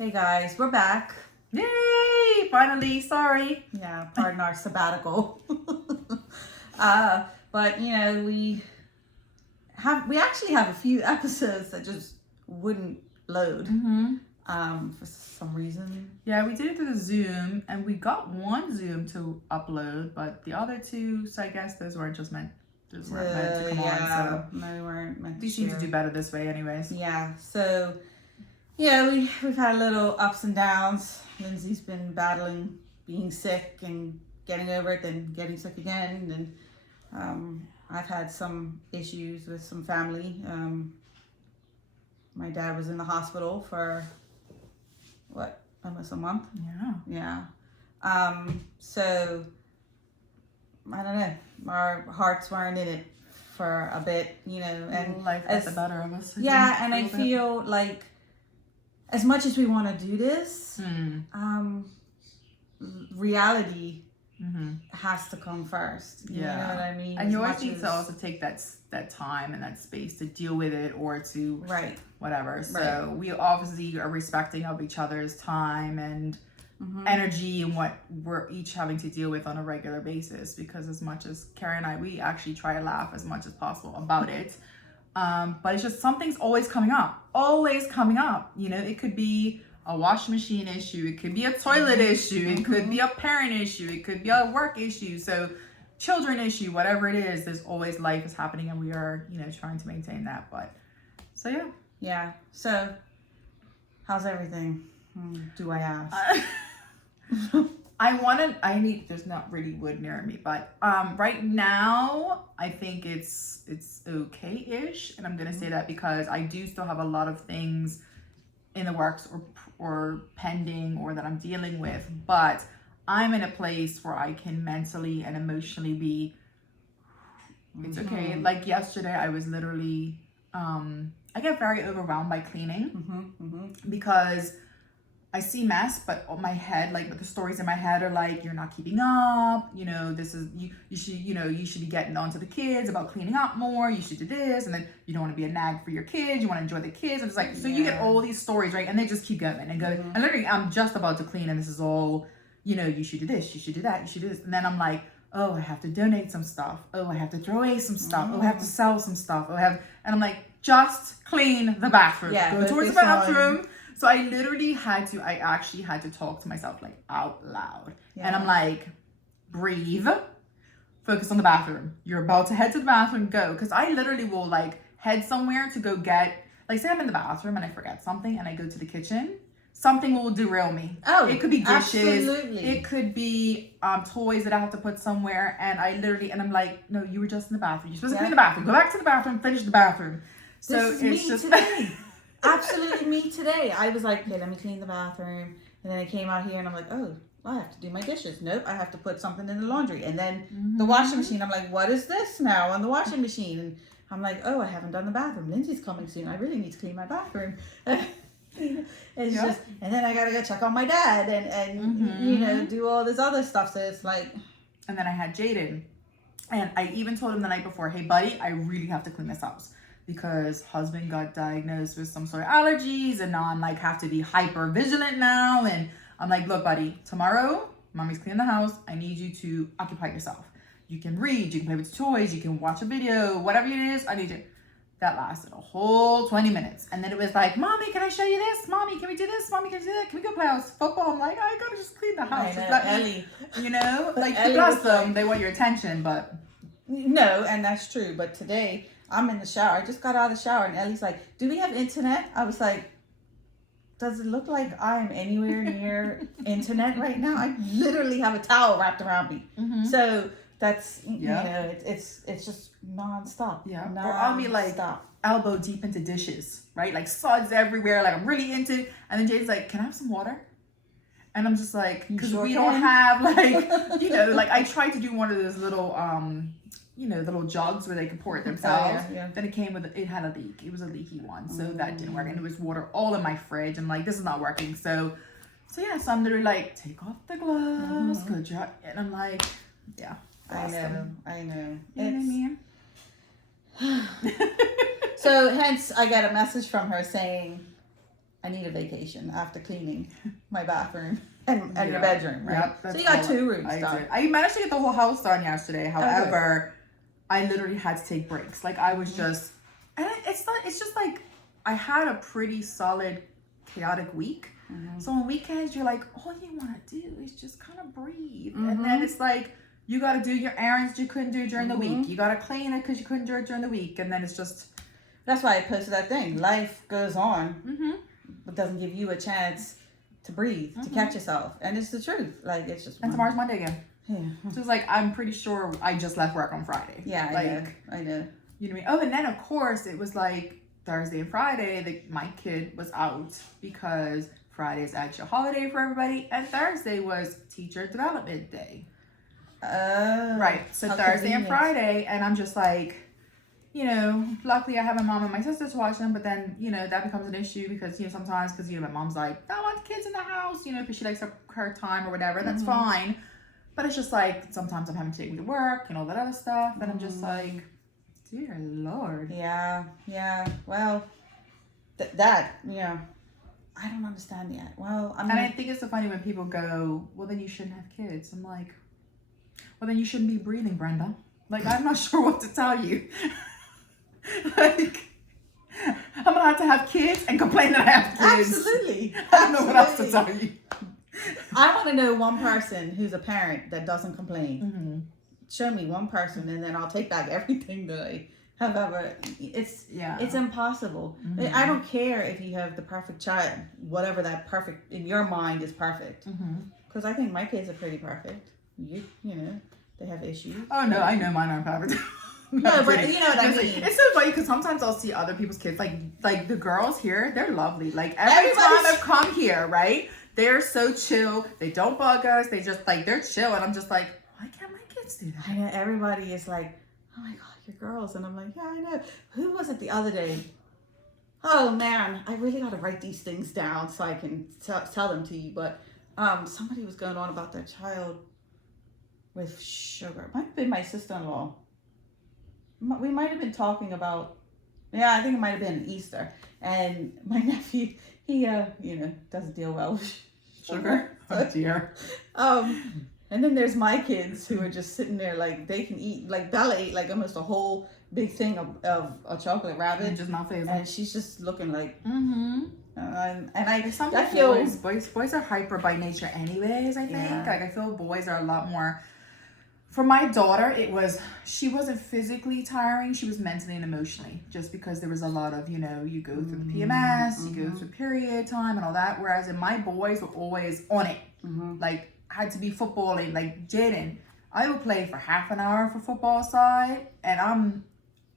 Hey guys, we're back. Yay! Finally, sorry. Yeah, pardon our sabbatical. But we actually have a few episodes that just wouldn't load. For some reason. Yeah, we did it through the Zoom, and we got one Zoom to upload, but the other two, so I guess those weren't meant to come on. So no, we weren't meant to. We seem to do better this way, anyways. Yeah. So we've had a little ups and downs. Lindsay's been battling being sick and getting over it, then getting sick again, and I've had some issues with some family. My dad was in the hospital for almost a month. Yeah. So I don't know. Our hearts weren't in it for a bit, and life got the better of us. Yeah, and I feel like as much as we want to do this, reality has to come first. You know what I mean? And you always need to also take that time and that space to deal with it or to whatever. So we obviously are respecting of each other's time and energy and what we're each having to deal with on a regular basis, because as much as Carrie and I, we actually try to laugh as much as possible about it. But it's just something's always coming up. It could be a washing machine issue. It could be a toilet issue. It could be a parent issue. It could be a work issue. So children issue, whatever it is, there's always life is happening, and we are, trying to maintain that. But so yeah. Yeah. So how's everything? Do I ask? There's not really wood near me, but right now I think it's okay-ish, and I'm gonna say that because I do still have a lot of things in the works or pending or that I'm dealing with, but I'm in a place where I can mentally and emotionally be it's okay. Like yesterday I was literally I get very overwhelmed by cleaning because I see mess, but my head, like the stories in my head are like, you're not keeping up, this is, you should be getting on to the kids about cleaning up more, you should do this, and then you don't want to be a nag for your kids, you want to enjoy the kids, and it's like, so you get all these stories, right, and they just keep going and going, and literally, I'm just about to clean, and this is all, you should do this, you should do that, you should do this, and then I'm like, oh, I have to donate some stuff, oh, I have to throw away some stuff, oh, I have to sell some stuff, and I'm like, just clean the bathroom, go towards the bathroom. So I actually had to talk to myself like out loud. And I'm like, breathe, focus on the bathroom. You're about to head to the bathroom, go. Because I literally will like head somewhere to go get, like say I'm in the bathroom and I forget something and I go to the kitchen, something will derail me. Oh, it could be dishes. Absolutely. It could be toys that I have to put somewhere. And I'm like, no, you were just in the bathroom. You're supposed to clean the bathroom. Go back to the bathroom, finish the bathroom. So this is me today. Absolutely me today. I was like, okay, let me clean the bathroom. And then I came out here and I'm like, oh, I have to do my dishes. Nope, I have to put something in the laundry. And then the washing machine, I'm like, what is this now on the washing machine? And I'm like, oh, I haven't done the bathroom. Lindsay's coming soon. I really need to clean my bathroom. It's just, and then I got to go check on my dad and do all this other stuff. So it's like. And then I had Jaden. And I even told him the night before, hey, buddy, I really have to clean this house. Because husband got diagnosed with some sort of allergies, and now I'm like have to be hyper vigilant now. And I'm like, look, buddy, tomorrow, mommy's cleaning the house. I need you to occupy yourself. You can read, you can play with toys, you can watch a video, whatever it is. I need you. That lasted a whole 20 minutes. And then it was like, mommy, can I show you this? Mommy, can we do this? Mommy, can we do that? Can we go play house football? I'm like, I gotta just clean the house. Ellie. Like bless them. They want your attention, but. No, and that's true. But today, I'm in the shower. I just got out of the shower and Ellie's like, do we have internet? I was like, does it look like I'm anywhere near internet right now? I literally have a towel wrapped around me. So that's, it's just nonstop. Yeah. Or I'll be like elbow deep into dishes, right? Like suds everywhere. Like I'm really into, and then Jay's like, can I have some water? And I'm just like, because we don't have like, like I tried to do one of those little, the little jugs where they could pour it themselves. Then it had a leak. It was a leaky one. So that didn't work. And there was water all in my fridge. I'm like, this is not working. So I'm literally like, take off the gloves. Good job. And I'm like, yeah. I know. You know what I mean? So hence I got a message from her saying, I need a vacation after cleaning my bathroom and your Yeah. bedroom, right? Yep, So that's you got all 2 rooms I done. did. I managed to get the whole house done yesterday. However, I literally had to take breaks. Like I was just, and it's just like I had a pretty solid, chaotic week. So on weekends, you're like, all you want to do is just kind of breathe, and then it's like you got to do your errands you couldn't do during the week. You got to clean it because you couldn't do it during the week, and then it's just. That's why I posted that thing. Life goes on, but doesn't give you a chance to breathe, to catch yourself, and it's the truth. Like it's just. And tomorrow's Monday again. Yeah. So it's like I'm pretty sure I just left work on Friday. Yeah, I know. You know what I mean? Oh, and then of course it was like Thursday and Friday. My kid was out because Friday is actually a holiday for everybody, and Thursday was teacher development day. Right. So how Thursday and convenient. Friday, and I'm just like, you know, luckily I have my mom and my sister to watch them, but then, you know, that becomes an issue because, you know, sometimes because, you know, my mom's like, I want the kids in the house, you know, because she likes her time or whatever, and that's fine. But it's just like, sometimes I'm having to take me to work and all that other stuff, and I'm just like, dear Lord. Yeah. Well, I don't understand yet. Well, I mean, And I think it's so funny when people go, well, then you shouldn't have kids. I'm like, well, then you shouldn't be breathing, Brenda. Like, I'm not sure what to tell you. Like, I'm gonna have to have kids and complain that I have kids. absolutely. I don't know what else to tell you. I want to know one person who's a parent that doesn't complain. Show me one person, and then I'll take back everything that I have ever. It's impossible. I don't care if you have the perfect child, whatever that perfect in your mind is perfect. Because I think my kids are pretty perfect. You know, they have issues. Oh no, I know mine aren't perfect. No, but you know what I mean. It's so funny because sometimes I'll see other people's kids, like the girls here, they're lovely. Like every time Everybody's- I've come here, right? They're so chill. They don't bug us. They just like they're chill, and I'm just like, why can't my kids do that? I know everybody is like, oh my god, you're girls, and I'm like, yeah, I know. Who was it the other day? Oh man, I really got to write these things down so I can tell them to you. But somebody was going on about their child with sugar. It might have been my sister-in-law. We might have been talking about, I think it might have been Easter. And my nephew, he doesn't deal well with sugar. Oh dear. And then there's my kids who are just sitting there like they can eat, like Bella ate like almost a whole big thing of a chocolate rabbit, And just not phased. and she's just looking like. And I feel boys are hyper by nature anyways, I think. Yeah. Like I feel boys are a lot more. For my daughter, she wasn't physically tiring, she was mentally and emotionally, just because there was a lot of, you know, you go through the PMS, you go through period time and all that, whereas in my boys were always on it. Like had to be footballing, like Jaden, I would play for half an hour for football side, and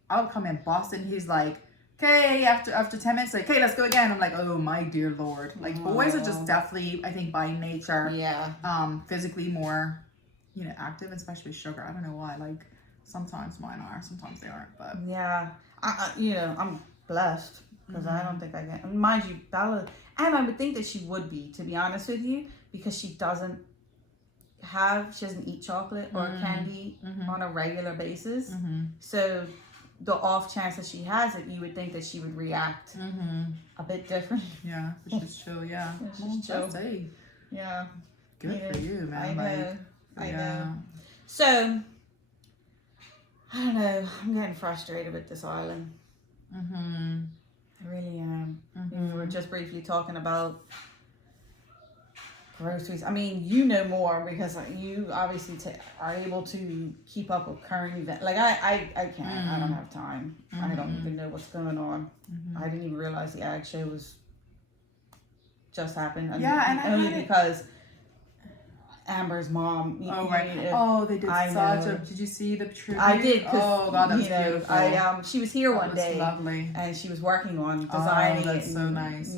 I'll come in Boston, he's like, okay, after 10 minutes, like, okay, let's go again. I'm like, oh my dear Lord. Like boys are just definitely, I think by nature, physically more, you know, active, especially with sugar. I don't know why. Like sometimes mine are, sometimes they aren't. But I'm blessed because I don't think I can. Mind you, Bella, and I would think that she would be, to be honest with you, because she doesn't eat chocolate or candy on a regular basis. So the off chance that she has it, you would think that she would react a bit different. Yeah, she's chill. Yeah, She's chill. Yeah. Good for you, man. I know. So, I don't know. I'm getting frustrated with this island. I really am. We were just briefly talking about groceries. I mean, you know more because you obviously are able to keep up with current events. Like I can't. I don't have time. I don't even know what's going on. I didn't even realize the ag show was just happened. Only because Amber's mom. They did did you see the tribute? I did. Oh God, that was beautiful. She was here one was day, lovely, and she was working on designing it. That's so nice.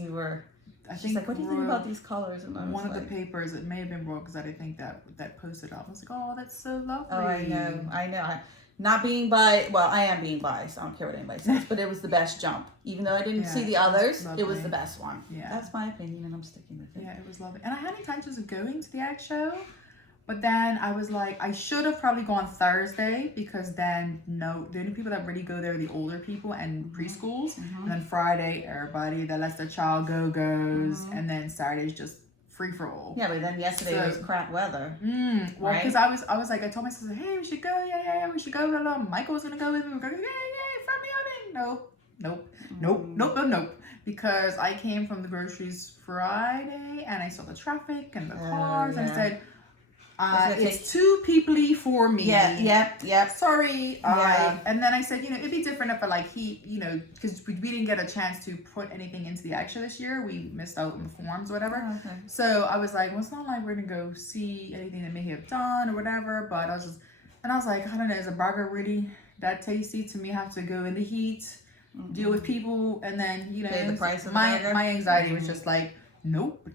She's like, what do you think about these colors? And I was one of like, the papers, it may have been Royal Gazette, I think that posted up. I was like, oh, that's so lovely. Oh, I know. Not being biased. Well, I am being biased. I don't care what anybody says, but it was the best jump. Even though I didn't see the others, it was the best one. Yeah, that's my opinion, and I'm sticking with it. Yeah, it was lovely. And I had intentions of going to the ag show, But then I was like, I should have probably gone Thursday because then the only people that really go there are the older people and preschools. And then Friday, everybody that lets their child go goes, and then Saturday's just free for all. Yeah, but then yesterday was crap weather. Well, because I was like, I told my sister, hey, we should go, yeah, we should go. Blah, blah. Michael was gonna go with me. We're going, yeah, friendly outing. Nope. Because I came from the groceries Friday and I saw the traffic and the cars and I said, it's too peoply for me. Yep. Sorry. Yeah. And then I said, it'd be different if because we didn't get a chance to put anything into the extra this year. We missed out on the forms or whatever. Oh, okay. So I was like, well, it's not like we're gonna go see anything that may have done or whatever. But I was like, I don't know, is a burger really that tasty to me? Have to go in the heat, deal with people, and then pay the price of the my burger? my anxiety was just like, nope,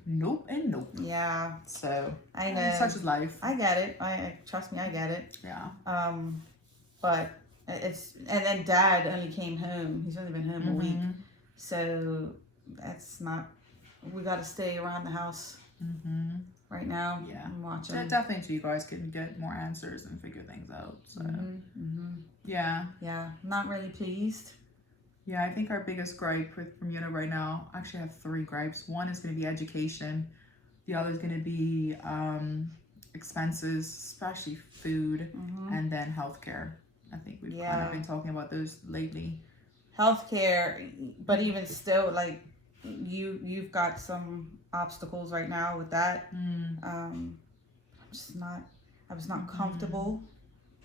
and nope. Yeah. So I know. such is life. I get it. I trust me, I get it. Yeah. But and then Dad only came home. He's only been home a week, so that's not. We got to stay around the house right now. Yeah. And watch So him. definitely, so you guys can get more answers and figure things out. So yeah. Not really pleased. Yeah, I think our biggest gripe from UNO right now, actually I have 3 gripes. One is going to be education. The other is going to be expenses, especially food, and then healthcare. I think we've kind of been talking about those lately. Healthcare, but even still, like you've got some obstacles right now with that. I was not comfortable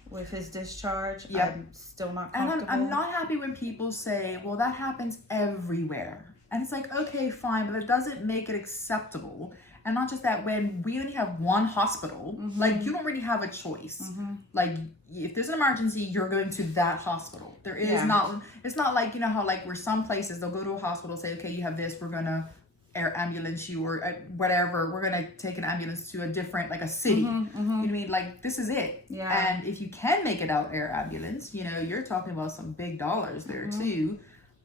with his discharge. Yep. I'm still not comfortable. And I'm not happy when people say, well, that happens everywhere. And it's like, okay, fine, but it doesn't make it acceptable. And not just that, when we only have one hospital, like you don't really have a choice. Like if there's an emergency, you're going to that hospital. There is not, it's not like, how like where some places they'll go to a hospital, say, okay, you have this, we're going to air ambulance you or whatever, we're gonna take an ambulance to a different, like a city. You know what I mean? Like this is it. And if you can make it out air ambulance, you're talking about some big dollars there too.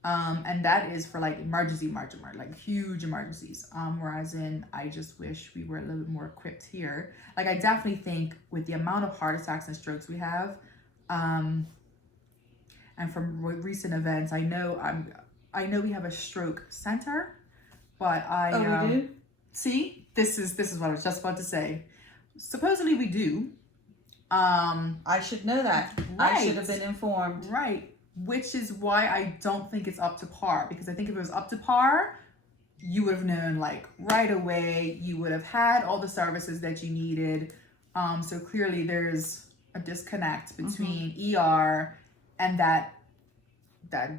And that is for like emergency, like huge emergencies. Whereas I just wish we were a little bit more equipped here. Like I definitely think with the amount of heart attacks and strokes we have, and from recent events, I know we have a stroke center. But we do? See, this is what I was just about to say. Supposedly we do. I should know that. Right. I should have been informed. Right. Which is why I don't think it's up to par. Because I think if it was up to par, you would have known like right away. You would have had all the services that you needed. So clearly there's a disconnect between ER and that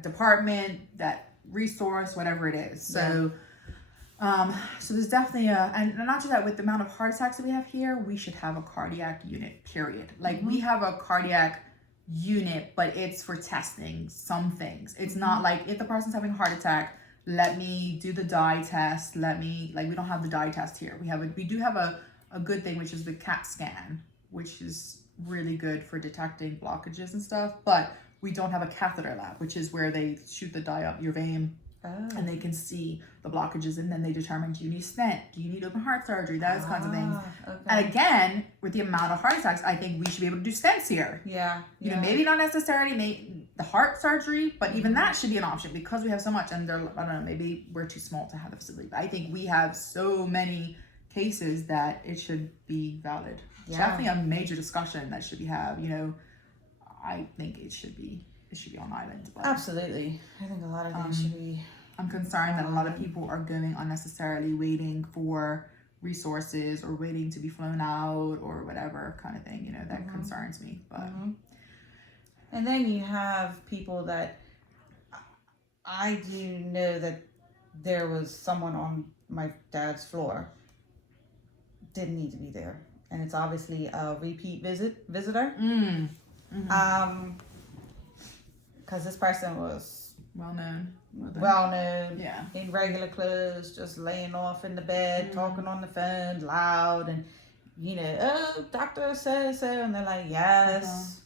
department, that resource, whatever it is. So so there's definitely and not just that, with the amount of heart attacks that we have here, we should have a cardiac unit, period. Like we have a cardiac unit, but it's for testing some things. It's not like if the person's having a heart attack, let me do the dye test. We don't have the dye test here. We do have a good thing, which is the CAT scan, which is really good for detecting blockages and stuff. But we don't have a catheter lab, which is where they shoot the dye up your vein. And they can see the blockages, and then they determine, do you need a stent? Do you need open heart surgery? Those kinds of things. Okay. And again, with the amount of heart attacks, I think we should be able to do stents here. You know, maybe not necessarily the heart surgery, but even that should be an option because we have so much. And I don't know, maybe we're too small to have the facility. But I think we have so many cases that it should be valid. Definitely a major discussion that should be had. I think it should be on island. But absolutely. I think a lot of things should be. I'm concerned that a lot of people are going unnecessarily waiting for resources or waiting to be flown out or whatever kind of thing. That concerns me. But and then you have people that I do know that there was someone on my dad's floor didn't need to be there, and it's obviously a repeat visitor. Because this person was well known, in regular clothes, just laying off in the bed, talking on the phone loud, and oh, doctor says so, and they're like, yes.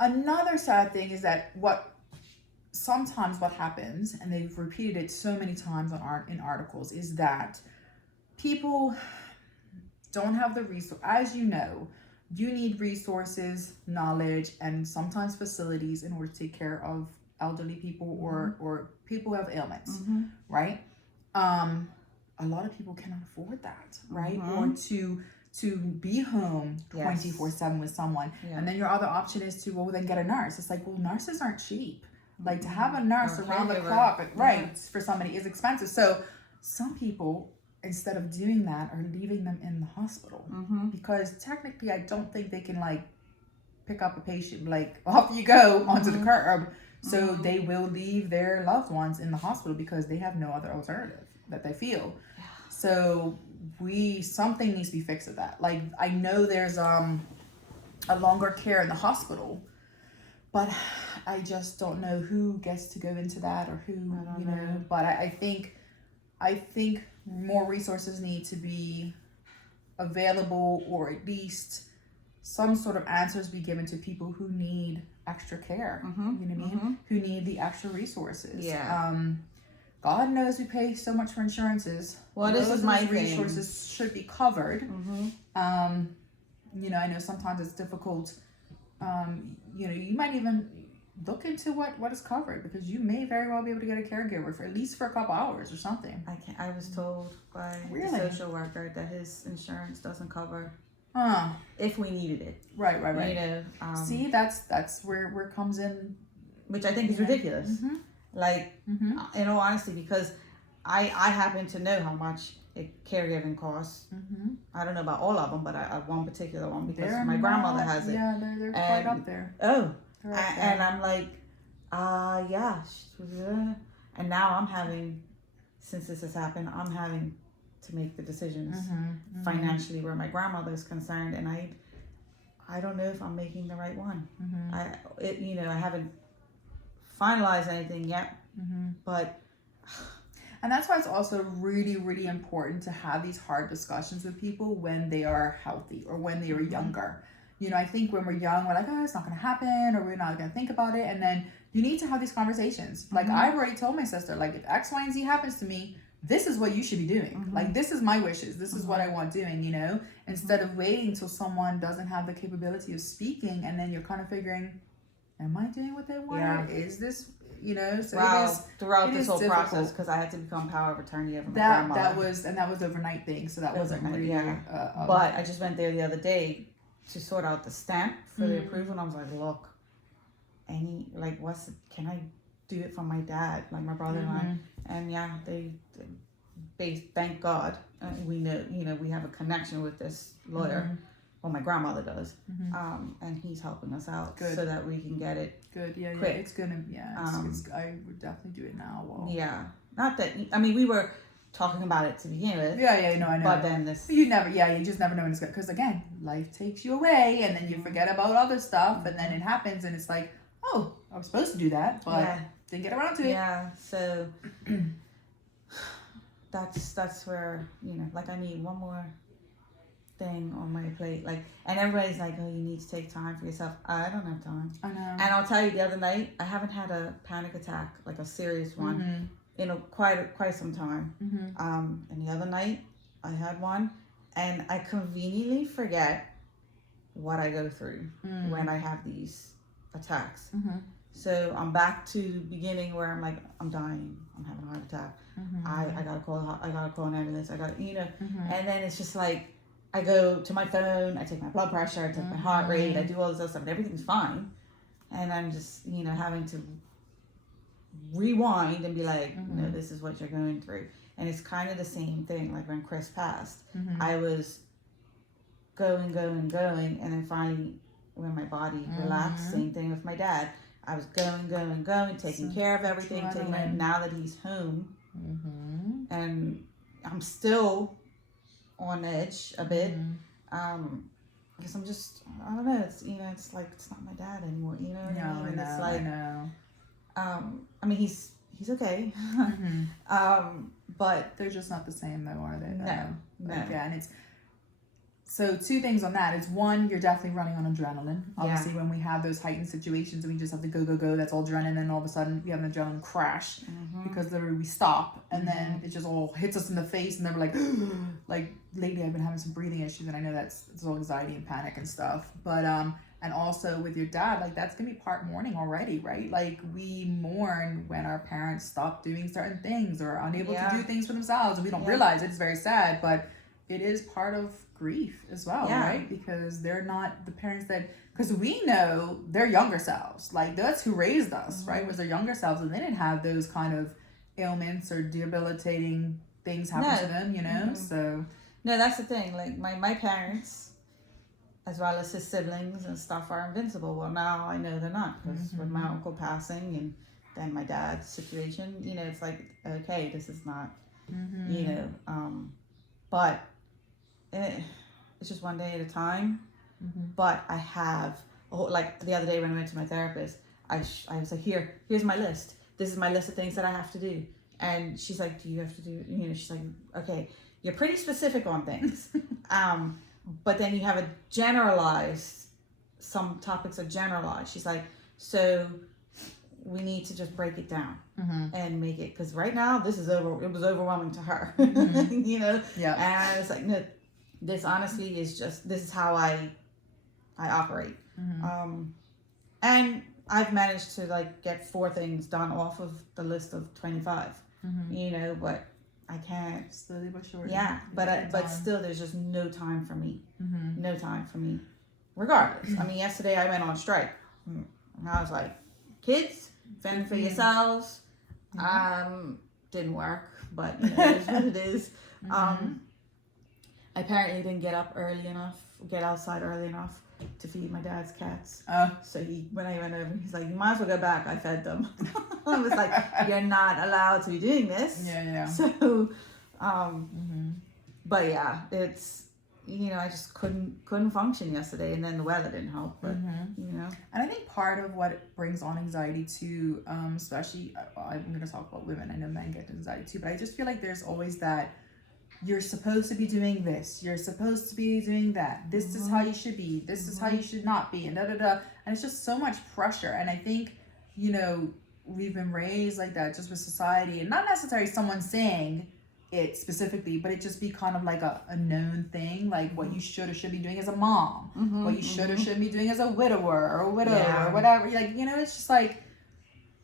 Another sad thing is that sometimes what happens, and they've repeated it so many times in articles, is that people, don't have the resource, as you know, you need resources, knowledge, and sometimes facilities in order to take care of elderly people or people who have ailments, right? A lot of people cannot afford that, right? Or to be home 24/7 with someone. And then your other option is to, well, then get a nurse. It's like, well, nurses aren't cheap. Like to have a nurse around the clock, right, for somebody is expensive. So some people, instead of doing that, are leaving them in the hospital because technically I don't think they can like pick up a patient, like off you go onto the curb. So they will leave their loved ones in the hospital because they have no other alternative that they feel. So something needs to be fixed with that. Like I know there's a longer care in the hospital, but I just don't know who gets to go into that or who, you know. But I think more resources need to be available, or at least some sort of answers be given to people who need extra care. You know what I mean? Who need the extra resources. God knows we pay so much for insurances. Well, this is my resources should be covered. You know, I know sometimes it's difficult. You know, you might even look into what is covered, because you may very well be able to get a caregiver for at least for a couple hours or something. I was told by the social worker that his insurance doesn't cover if we needed it. Right. You know, see, that's where comes in, which I think is ridiculous. Like, in all honesty, because I happen to know how much caregiving costs. I don't know about all of them, but I one particular one because my grandmother has it. Yeah, they're quite up there. And I'm like, and now I'm having, since this has happened, I'm having to make the decisions financially where my grandmother is concerned, and I don't know if I'm making the right one. You know, I haven't finalized anything yet, but. And that's why it's also really, really important to have these hard discussions with people when they are healthy or when they are younger. You know, I think when we're young, we're like, oh, it's not going to happen, or we're not going to think about it. And then you need to have these conversations. Like I've already told my sister, like if X, Y, and Z happens to me, this is what you should be doing. Like this is my wishes. This is what I want doing, you know, instead of waiting till someone doesn't have the capability of speaking. And then you're kind of figuring, am I doing what they want? Yeah. Is this, you know, so throughout this whole difficult. Process, because I had to become power of attorney over my grandmother. That was overnight thing, so that wasn't really. But I just went there the other day to sort out the stamp for the approval, and I was like, look, can I do it for my dad, like my brother and I? And they thank God, we know, you know, we have a connection with this lawyer. Well, my grandmother does, and he's helping us out so that we can get it. Quick. It's gonna, I would definitely do it now. Well, not that, I mean, we were talking about it to begin with. No, I know. But then you just never know when it's good, because again, life takes you away, and then you forget about other stuff, and then it happens, and it's like, oh, I was supposed to do that, but didn't get around to it. Yeah, so that's where, you know, like I need one more thing on my plate, like, and everybody's like, oh, you need to take time for yourself. I don't have time. I know. And I'll tell you, the other night I haven't had a panic attack, like a serious one, in quite some time. And the other night I had one, and I conveniently forget what I go through when I have these attacks. So I'm back to the beginning where I'm like, I'm dying, I'm having a heart attack. I gotta call an ambulance. You know, and then it's just like, I go to my phone, I take my blood pressure, I take my heart rate, I do all this other stuff, and everything's fine. And I'm just, you know, having to rewind and be like, no, this is what you're going through. And it's kind of the same thing, like when Chris passed, I was going, and then finally, when my body relaxed, same thing with my dad. I was going, taking care of everything, now that he's home, and I'm still on edge a bit, because I'm just, I don't know, it's, you know, it's like, it's not my dad anymore, you know what I mean? It's like, I mean, he's okay, but they're just not the same though, are they? No. Yeah, and So 2 things on that is, one, you're definitely running on adrenaline. Obviously, when we have those heightened situations and we just have to go, that's all adrenaline, and then all of a sudden we have an adrenaline crash because literally we stop and then it just all hits us in the face, and then we're like, like lately I've been having some breathing issues, and I know it's all anxiety and panic and stuff. But and also with your dad, like that's gonna be part mourning already, right? Like we mourn when our parents stop doing certain things or are unable to do things for themselves, and we don't realize it's very sad, but it is part of grief as well, right? Because they're not the parents that, because we know their younger selves, like that's who raised us, right? Was their younger selves, and they didn't have those kind of ailments or debilitating things happen to them, you know? So no, that's the thing. Like my parents, as well as his siblings and stuff, are invincible. Well, now I know they're not, because with my uncle passing and then my dad's situation, you know, it's like, okay, this is not, you know, but it's just one day at a time. But I have, like the other day when I went to my therapist, I was like, here's my list. This is my list of things that I have to do. And she's like, do you have to do, you know, she's like, okay, you're pretty specific on things. But then you have a generalized, some topics are generalized. She's like, so we need to just break it down and make it, because right now it was overwhelming to her, you know? And I was like, no, this honestly is just, this is how I operate. And I've managed to like get 4 things done off of the list of 25, you know, but I can't. Slowly but surely. Yeah, but still there's just no time for me. No time for me. Regardless. I mean, yesterday I went on strike. And I was like, kids, fend for yourselves. Didn't work, but you know, it is what it is. I apparently didn't get outside early enough to feed my dad's cats. So when I went over, he's like, you might as well go back. I fed them. I was like, you're not allowed to be doing this. So, but yeah, it's, you know, I just couldn't function yesterday, and then the weather didn't help, but you know. And I think part of what brings on anxiety too, especially, I'm going to talk about women, I know men get anxiety too, but I just feel like there's always that, you're supposed to be doing this, you're supposed to be doing that, this is how you should be, this is how you should not be, and and it's just so much pressure. And I think, you know, we've been raised like that just with society, and not necessarily someone saying it specifically, but it just be kind of like a known thing, like what you should or should be doing as a mom, what you should or shouldn't be doing as a widower or a widow or whatever. Like, you know, it's just like,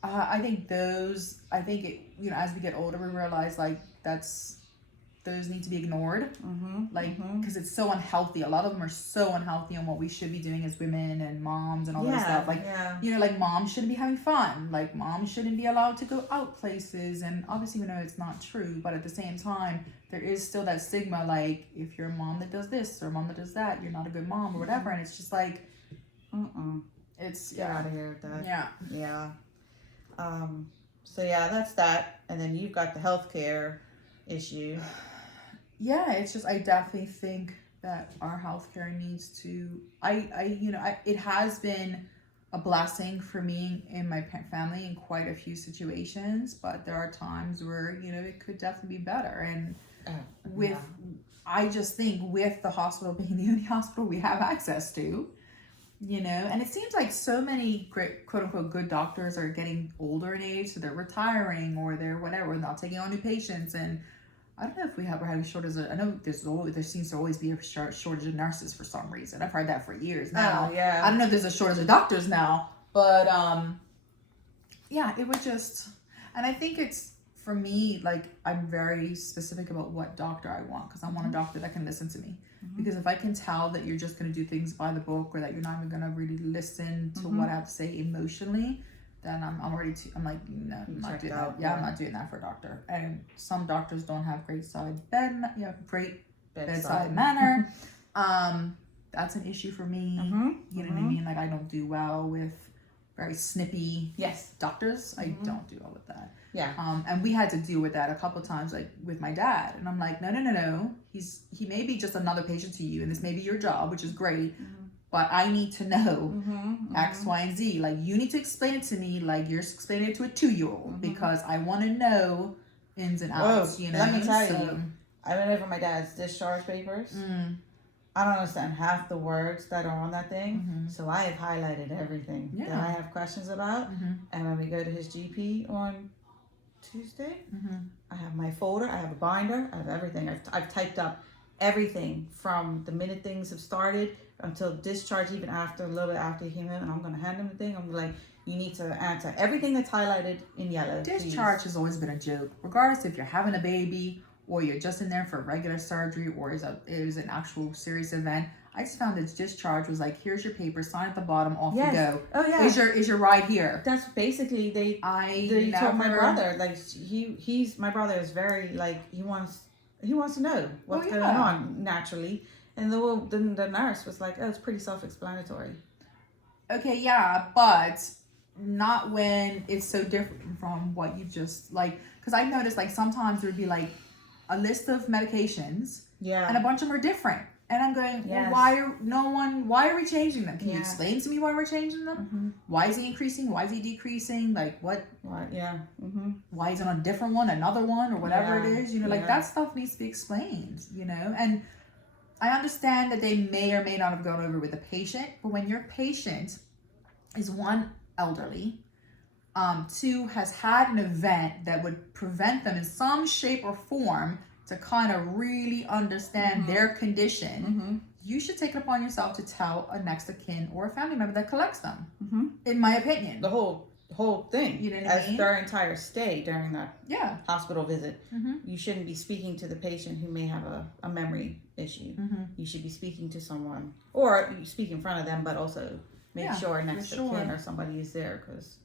I think it, you know, as we get older, we realize like those need to be ignored, like, because it's so unhealthy. A lot of them are so unhealthy on what we should be doing as women and moms and all that stuff. Like, you know, like moms shouldn't be having fun. Like moms shouldn't be allowed to go out places. And obviously we know it's not true, but at the same time, there is still that stigma. Like if you're a mom that does this or a mom that does that, you're not a good mom or whatever. And it's just like, it's get out of here with that. Yeah. So yeah, that's that. And then you've got the healthcare issue. Yeah, it's just, I definitely think that our healthcare needs to, it has been a blessing for me and my family in quite a few situations, but there are times where, you know, it could definitely be better. And I just think with the hospital being the only hospital we have access to, you know, and it seems like so many great, quote unquote, good doctors are getting older in age, so they're retiring or they're whatever, not taking on new patients. And I don't know if we ever had a shortage of, I know there seems to always be a shortage of nurses for some reason. I've heard that for years now. I don't know if there's a shortage of doctors now, but it would just, and I think it's, for me, like, I'm very specific about what doctor I want, because I want a doctor that can listen to me. Because if I can tell that you're just going to do things by the book, or that you're not even going to really listen to what I have to say emotionally, then I'm like, no, I'm not doing that. I'm not doing that for a doctor. And some doctors don't have great bedside manner. That's an issue for me. You know what I mean? Like, I don't do well with very snippy doctors. I don't do well with that. And we had to deal with that a couple of times, like with my dad. And I'm like, no. He may be just another patient to you, and this may be your job, which is great. But I need to know X, Y, and Z. Like, you need to explain it to me like you're explaining it to a 2-year-old, because I want to know ins and outs. You know. Let me tell you, I went over my dad's discharge papers. I don't understand half the words that are on that thing. Mm-hmm. So I have highlighted everything that Yeah. I have questions about. Mm-hmm. And when we go to his GP on Tuesday, Mm-hmm. I have my folder, I have a binder, I have everything. I've typed up everything from the minute things have started until discharge, even after, a little bit after he came in. And I'm going to hand him the thing. I'm like, you need to answer everything that's highlighted in yellow. Discharge has always been a joke, regardless if you're having a baby or you're just in there for regular surgery or it was an actual serious event. I just found that discharge was like, here's your paper, sign at the bottom, off you go. Oh yeah. Is your ride here? That's basically they told my brother, like he's my brother is very like he wants to know what's going on naturally, and the nurse was like, oh, it's pretty self-explanatory. Okay, yeah, but not when it's so different from what you just like, because I've noticed like sometimes there would be like a list of medications, and a bunch of them are different, and I'm going, well, why are we changing them? Can you explain to me why we're changing them? Mm-hmm. Why is he increasing? Why is he decreasing? Like what? Mm-hmm. Why is it on a different one, another one, or whatever it is? You know, like that stuff needs to be explained. You know, and I understand that they may or may not have gone over with the patient, but when your patient is one, elderly, two, has had an event that would prevent them in some shape or form to kind of really understand their condition, you should take it upon yourself to tell a next of kin or a family member that collects them. In my opinion, the whole thing, you know what I mean? Their entire stay during that Yeah. hospital visit, you shouldn't be speaking to the patient who may have a memory issue. You should be speaking to someone, or you speak in front of them, but also make sure next to kin or somebody is there, because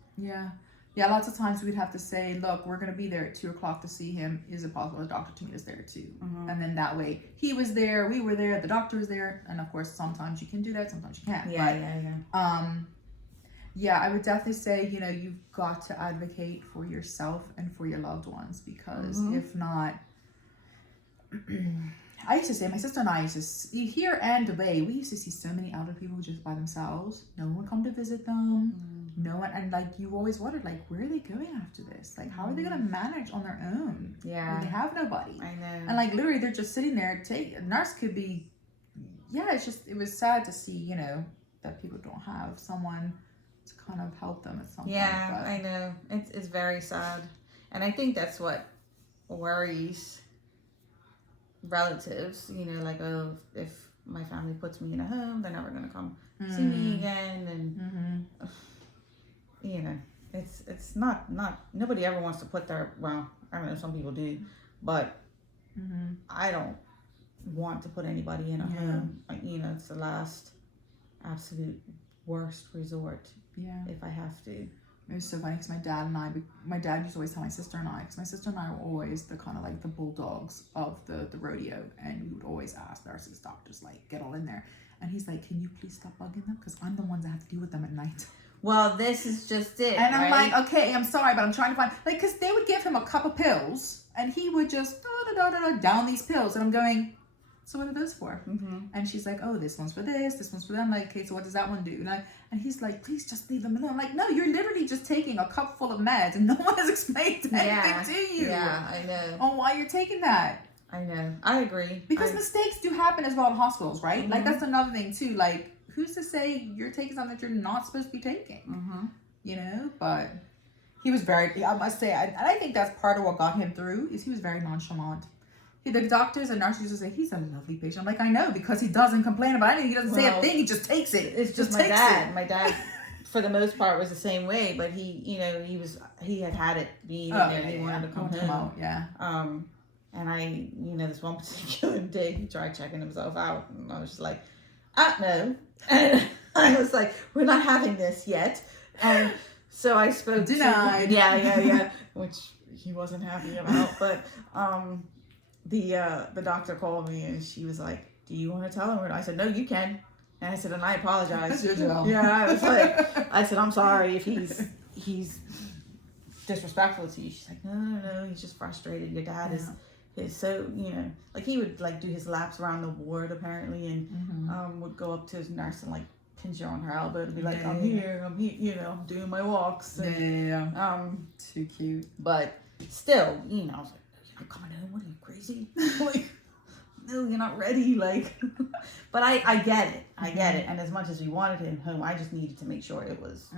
lots of times we'd have to say, look, we're going to be there at 2:00 to see him. Is it possible the doctor to meet us there too? And then that way he was there, we were there, the doctor was there, and of course sometimes you can do that, sometimes you can't. I would definitely say, you know, you've got to advocate for yourself and for your loved ones, because if not, I used to say, my sister and I used to see, here and Dubai, we used to see so many elder people just by themselves. No one would come to visit them. No one, and like you always wondered, like, where are they going after this? Like, how are they gonna manage on their own? When they have nobody. I know. And like literally, they're just sitting there. A nurse could be. It was sad to see, you know, that people don't have someone to kind of help them at some point. Yeah, I know. It's very sad, and I think that's what worries relatives. You know, like, oh, if my family puts me in a home, they're never gonna come see me again, and. You know, it's not nobody ever wants to put their, well, I don't know, some people do, but I don't want to put anybody in a home. You know, it's the last absolute worst resort. If I have to. It was so funny because my dad used to always tell my sister and I, because my sister and I were always the kind of like the bulldogs of the rodeo, and we would always ask the nurses, doctors, like, get all in there, and he's like, can you please stop bugging them, because I'm the ones that have to deal with them at night. Well, this is just it. And I'm like, okay, I'm sorry, but I'm trying to find, like, because they would give him a cup of pills and he would just down these pills. And I'm going, so what are those for? And she's like, oh, this one's for this one's for that. I'm like, okay, so what does that one do? And he's like, please just leave them alone. I'm like, no, you're literally just taking a cup full of meds and no one has explained anything to you. Yeah, I know. On why you're taking that. I know. I agree. Because mistakes do happen as well in hospitals, right? Like, that's another thing too. Like, who's to say you're taking something that you're not supposed to be taking? You know, but he was very, I must say, I think that's part of what got him through, is he was very nonchalant. The doctors and nurses used to say, he's a lovely patient. I'm like, I know, because he doesn't complain about anything. He doesn't say a thing. He just takes it. It's just my dad. My dad, for the most part, was the same way, but he, you know, he had it being there. He wanted to come home. And I, you know, this one particular day, he tried checking himself out, and I was just like, no. And I was like, we're not having this yet. And so I spoke Denied. to, which he wasn't happy about. But the doctor called me, and she was like, do you want to tell him? And I said, no, you can. And I said, and I apologize. That's your job. Yeah, I was like, I said, I'm sorry if he's disrespectful to you. She's like, no, he's just frustrated. Your dad is so, you know, like, he would like do his laps around the ward apparently, and would go up to his nurse and like pinch her on her elbow to be like, I'm here, you know, I'm doing my walks. And, too cute. But still, you know, I was like, you're not coming home? What are you, crazy? Like, no, you're not ready. Like, But I get it. I get it. And as much as we wanted him home, I just needed to make sure it was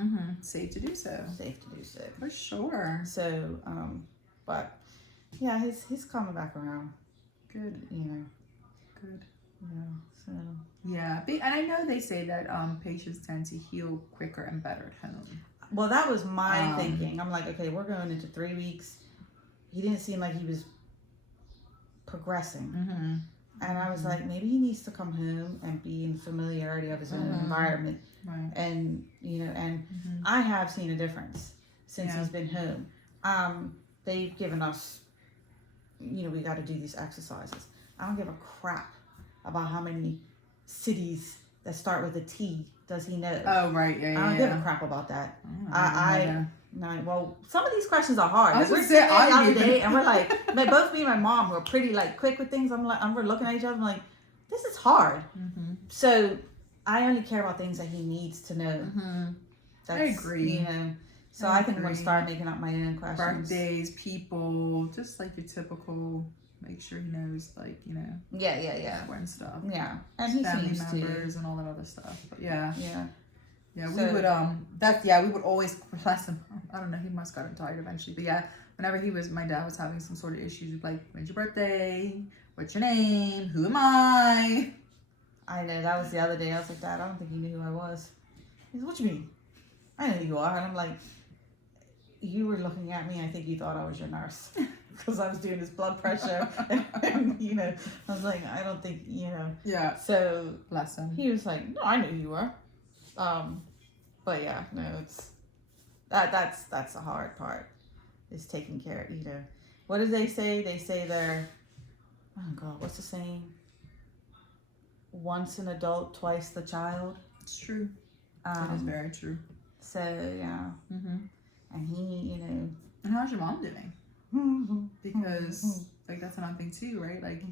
safe to do so. safe to do so. For sure. So, but yeah, he's coming back around. Good. You know. Good. Yeah. So. Yeah, and I know they say that patients tend to heal quicker and better at home. Well, that was my thinking. I'm like, okay, we're going into 3 weeks. He didn't seem like he was progressing. And I was like, maybe he needs to come home and be in familiarity of his own environment. Right. And, you know, and I have seen a difference since he's been home. They've given us, you know, we got to do these exercises. I don't give a crap about how many cities that start with a T does he know. Oh, right. Yeah, I don't give a crap about that. Well, some of these questions are hard. I was We're gonna sitting say, there the other day and we're like, both me and my mom were pretty like quick with things. We're looking at each other. I'm like, this is hard. So I only care about things that he needs to know. I agree. You know, so I think I'm going to start making up my own questions. Birthdays, people, just like your typical. Make sure he knows, like, you know. Yeah. Important stuff. Yeah, and he family seems members and all that other stuff. But yeah. Yeah, we would we would always bless him. I don't know, he must have gotten tired eventually. But yeah, whenever my dad was having some sort of issues with like, when's your birthday? What's your name? Who am I? I know, that was the other day. I was like, Dad, I don't think you knew who I was. He said, what you mean? I know who you are. And I'm like, you were looking at me, I think you thought I was your nurse. Because I was doing his blood pressure. and, you know, I was like, I don't think, you know. Yeah. So, bless him. He was like, no, I knew who you were. But yeah, no, it's, that's the hard part, is taking care, you know. What did they say? They say they're, oh God, what's the saying? Once an adult, twice the child. It's true. That is very true. So, yeah. And he, you know. And how's your mom doing? Because, like, that's another thing too, right? Like,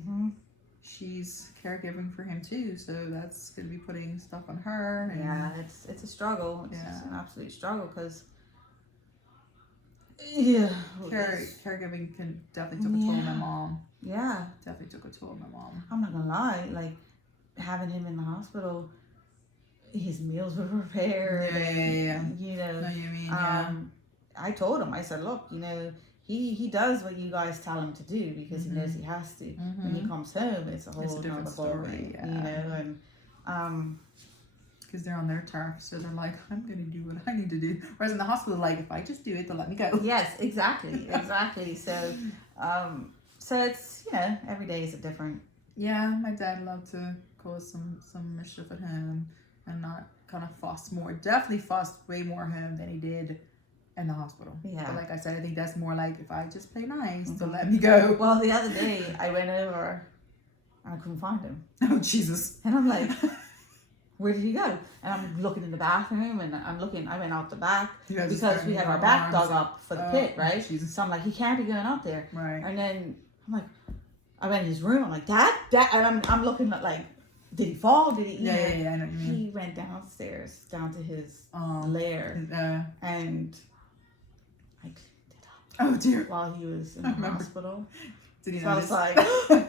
she's caregiving for him too, so that's going to be putting stuff on her. And yeah, it's a struggle. It's an absolute struggle, because caregiving can definitely took a toll on my mom. Yeah, definitely took a toll on my mom. I'm not gonna lie, like, having him in the hospital, his meals were prepared. Yeah. You know, No, you mean, I told him, I said, look, you know, he does what you guys tell him to do, because he knows he has to. When he comes home, it's a whole different story. You know, and because they're on their turf, so they're like, I'm gonna do what I need to do. Whereas in the hospital, like, if I just do it, they'll let me go. Yes, exactly. So, so it's, you know, every day is a different. Yeah, my dad loved to cause some mischief at home and not kind of fuss more. Definitely fussed way more at home than he did in the hospital. Yeah. But like I said, I think that's more like, if I just play nice, they'll let me go. Well, the other day I went over and I couldn't find him. Oh, Jesus. And I'm like, where did he go? And I'm looking in the bathroom, and I went out the back because we had our back dug up for the pit, right? Jesus. So I'm like, he can't be going out there. Right. And then I'm like, I went in his room. I'm like, Dad? And I'm looking at, like, did he fall? Did he? Yeah, I know what you mean. He went downstairs, down to his lair, and I cleaned it up. Oh dear. While he was in the hospital. Did he so notice? I was like,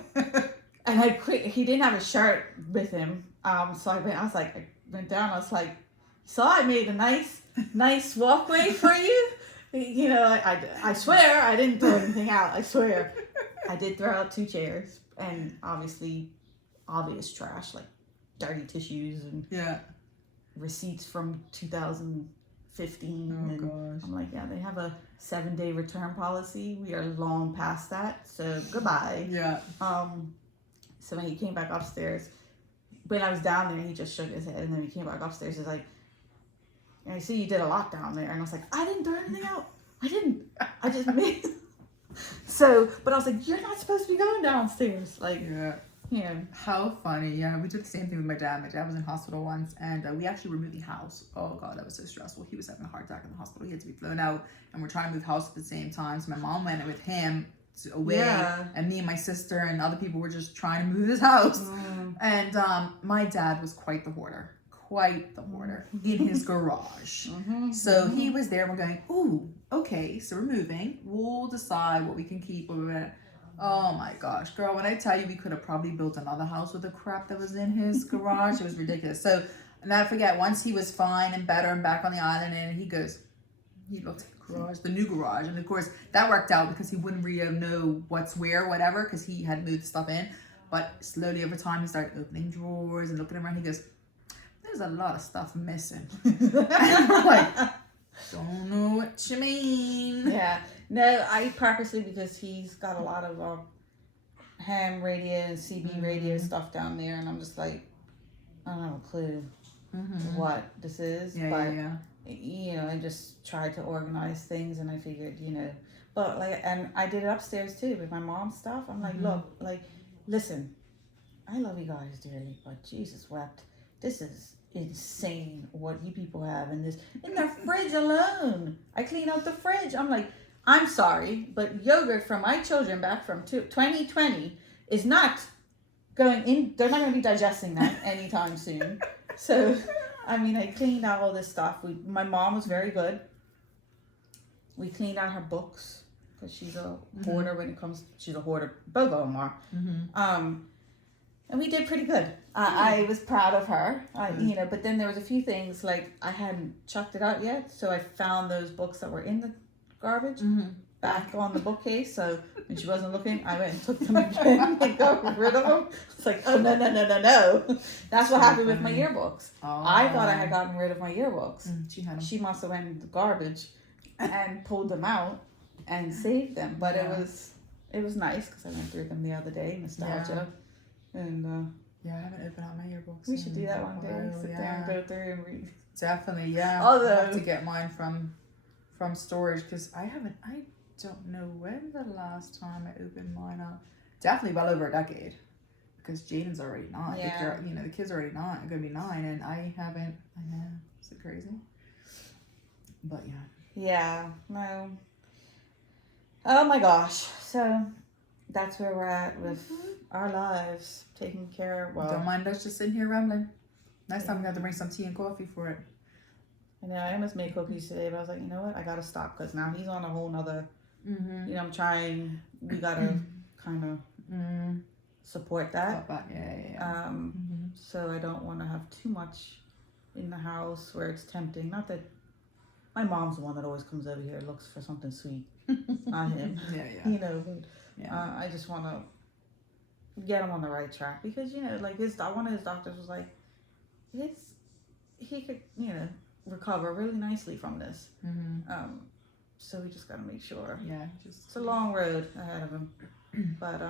and I quit. He didn't have a shirt with him. So I went down. I was like, so I made a nice walkway for you. You know, I swear I didn't throw anything out. I swear. I did throw out 2 chairs, and obvious trash, like dirty tissues and receipts from 2015. Oh, and gosh. I'm like, yeah, they have a 7-day return policy. We are long past that, so goodbye. Yeah. So when he came back upstairs, when I was down there, he just shook his head, and then he came back upstairs. He's like, I see you did a lot down there. And I was like, I didn't throw anything out. I didn't. I just made. So, but I was like, you're not supposed to be going downstairs. Like, you know. How funny. Yeah, we did the same thing with my dad. My dad was in hospital once, and we actually were moving house. Oh, God, that was so stressful. He was having a heart attack in the hospital. He had to be flown out, and we're trying to move house at the same time. So my mom went with him away, and me and my sister and other people were just trying to move his house. And my dad was quite the hoarder in his garage. So he was there. We're going, ooh, okay, so we're moving. We'll decide what we can keep. Oh my gosh, girl, when I tell you we could have probably built another house with the crap that was in his garage, it was ridiculous. So, and I forget, once he was fine and better and back on the island, and he looked at the garage, the new garage, and of course that worked out because he wouldn't really know what's where, whatever, because he had moved stuff in. But slowly over time, he started opening drawers and looking around. He goes, "There's a lot of stuff missing." And I'm like, "Don't know what you mean." Yeah. No, I purposely, because he's got a lot of ham radio and CB radio stuff down there, and I'm just like, I don't have a clue what this is. Yeah. You know, I just tried to organize things, and I figured, you know, but like, and I did it upstairs too with my mom's stuff. I'm like, look, like, listen, I love you guys dearly, but Jesus wept. This is insane what you people have in the fridge alone. I clean out the fridge. I'm like, I'm sorry, but yogurt from my children back from 2020 is not going in. They're not going to be digesting that anytime soon. So, I mean, I cleaned out all this stuff. My mom was very good. We cleaned out her books because she's a hoarder when it comes. She's a hoarder. Both of them are. And we did pretty good. I was proud of her. You know, but then there was a few things like I hadn't chucked it out yet, so I found those books that were in the garbage back on the bookcase. So when she wasn't looking, I went and took them again and got rid of them. It's like, oh no. That's what happened with my yearbooks. I thought I had gotten rid of my yearbooks. She had them. She must have went in the garbage and pulled them out and saved them. But it was nice because I went through them the other day, nostalgia. And I haven't opened out my yearbooks. we should do that one day. Sit there and go through and read. Definitely, yeah. Although I have to get mine from storage because I don't know when the last time I opened mine up. Definitely well over a decade because Jaden's already 9. Yeah. The kids are already 9, going to be 9, and I haven't. I know, is it crazy? But yeah. Yeah, no. Oh my gosh. So that's where we're at with our lives, taking care. Well, Don't mind us just sitting here rambling. Next time we have to bring some tea and coffee for it. I know, I almost made cookies today, but I was like, you know what? I gotta stop because now he's on a whole nother. You know, I'm trying. We gotta kind of support that. Yeah. So I don't want to have too much in the house where it's tempting. Not that my mom's the one that always comes over here and looks for something sweet. Not him. Yeah. You know, but, I just want to get him on the right track because, you know, like one of his doctors was like, he could, you know, recover really nicely from this. So we just got to make sure. Yeah. It's a long road ahead of him. But,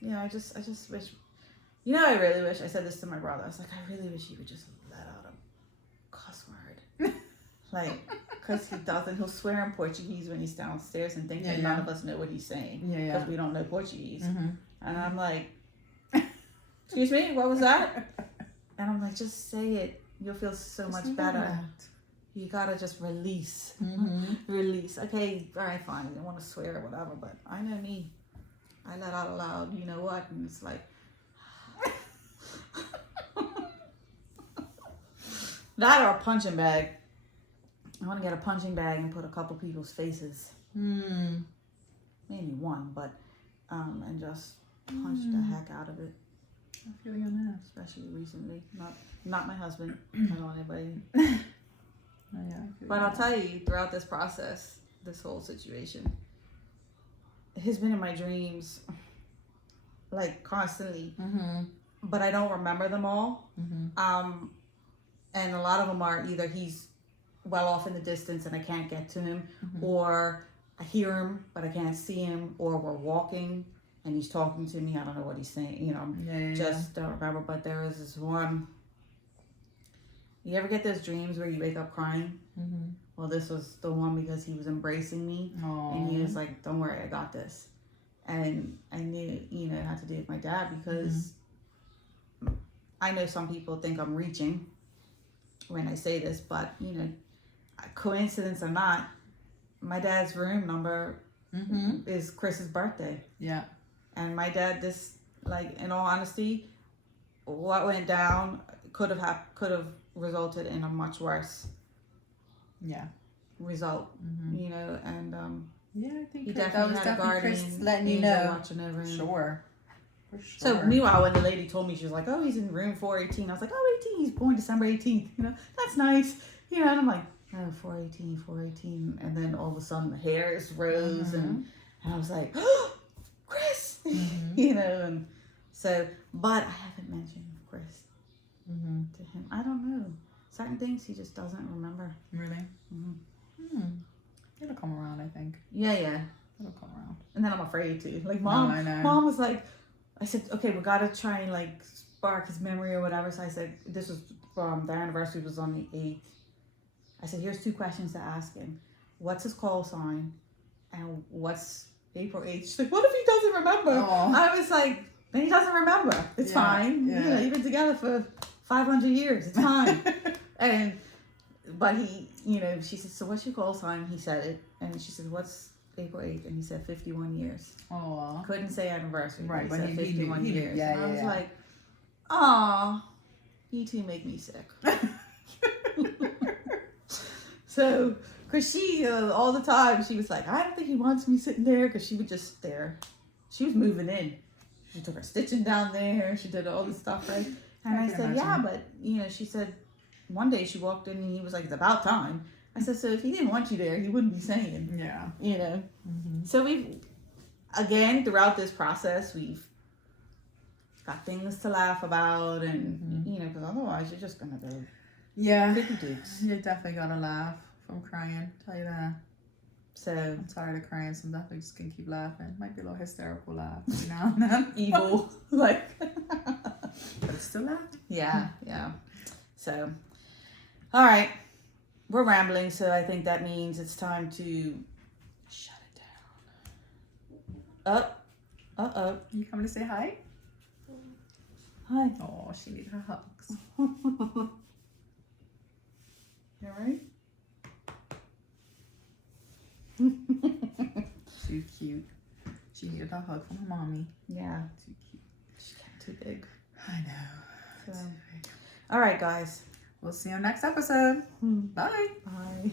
yeah, I just wish, you know, I really wish, I said this to my brother, I was like, I really wish he would just let out a cuss word. Like, because he doesn't, he'll swear in Portuguese when he's downstairs and think that none of us know what he's saying. Because we don't know Portuguese. And I'm like, excuse me, what was that? And I'm like, just say it. You'll feel so much better. You gotta just release. Release. Okay, all right, fine. I don't want to swear or whatever, but I know me. I let out aloud, you know what? And it's like, that or a punching bag. I want to get a punching bag and put a couple people's faces. Maybe one, but, and just punch the heck out of it. I feel you on that. Especially recently. Not my husband. I don't want anybody. But I'll tell you, throughout this process, this whole situation, he's been in my dreams, like, constantly. But I don't remember them all. And a lot of them are either he's well off in the distance and I can't get to him, or I hear him but I can't see him, or we're walking and he's talking to me. I don't know what he's saying, you know. Just don't remember. But there was this one. You ever get those dreams where you wake up crying? Well, this was the one because he was embracing me. And he was like, don't worry, I got this. And I knew, you know, it had to do with my dad because I know some people think I'm reaching when I say this, but, you know, coincidence or not, my dad's room number is Chris's birthday. Yeah. And my dad, like, in all honesty, what went down could have resulted in a much worse result, you know. And Yeah, I think He that definitely was had a definitely guardian Chris letting you angel know. watching over him. Sure. For sure. So meanwhile, when the lady told me, she was like, "Oh, he's in room 418." I was like, "Oh, 18. He's born December 18th. You know, that's nice." You know, and I'm like, "Oh, 418, 418." And then all of a sudden, the hairs rose, and I was like, "Oh, Chris!" You know, and so, but I haven't mentioned Chris to him. I don't know. Certain things he just doesn't remember. Really? Mhm. It'll come around, I think. Yeah. It'll come around. And then I'm afraid to. Like, No, mom, I know. mom was like, I said, okay, we gotta try and like spark his memory or whatever. So I said, this was from the anniversary was on the 8th. I said, here's 2 questions to ask him. What's his call sign? And what's April 8th? She's like, what if he doesn't remember? Aw. I was like, then he doesn't remember. It's Yeah, fine. yeah. You know, you've been together for 500 years. It's fine. But he, you know, she said, so what's your call sign? He said it. And she said, what's April 8th? And he said 51 years. Aw. Couldn't say anniversary. Right, But but he said he knew- 51 he knew. years. Yeah, and I yeah, was yeah. like, aw, you two make me sick. So, because she, all the time, she was like, I don't think he wants me sitting there, because she would just stare. She was moving in. She took her stitching down there. She did all this stuff, right? And I can said, yeah, imagine. but, you know, she said, one day she walked in and he was like, it's about time. I said, so if he didn't want you there, he wouldn't be saying, Yeah. you know. So we've, again, throughout this process, we've got things to laugh about, and, you know, because otherwise you're just going to go Yeah. fifty dukes. You definitely gotta laugh from crying. Tell you that. So, I'm tired of crying, so I'm definitely just gonna keep laughing. Might be a little hysterical laugh every now and then. evil. Like, But it's still laughed. yeah. So, all right. We're rambling, so I think that means it's time to shut it down. Up. You coming to say hi? Hi. Oh, she needs her hugs. You alright? Too cute. She needed a hug from her mommy. Yeah, Too cute. she's getting too big. I know. So, all right, guys. We'll see you next episode. Hmm. Bye. Bye.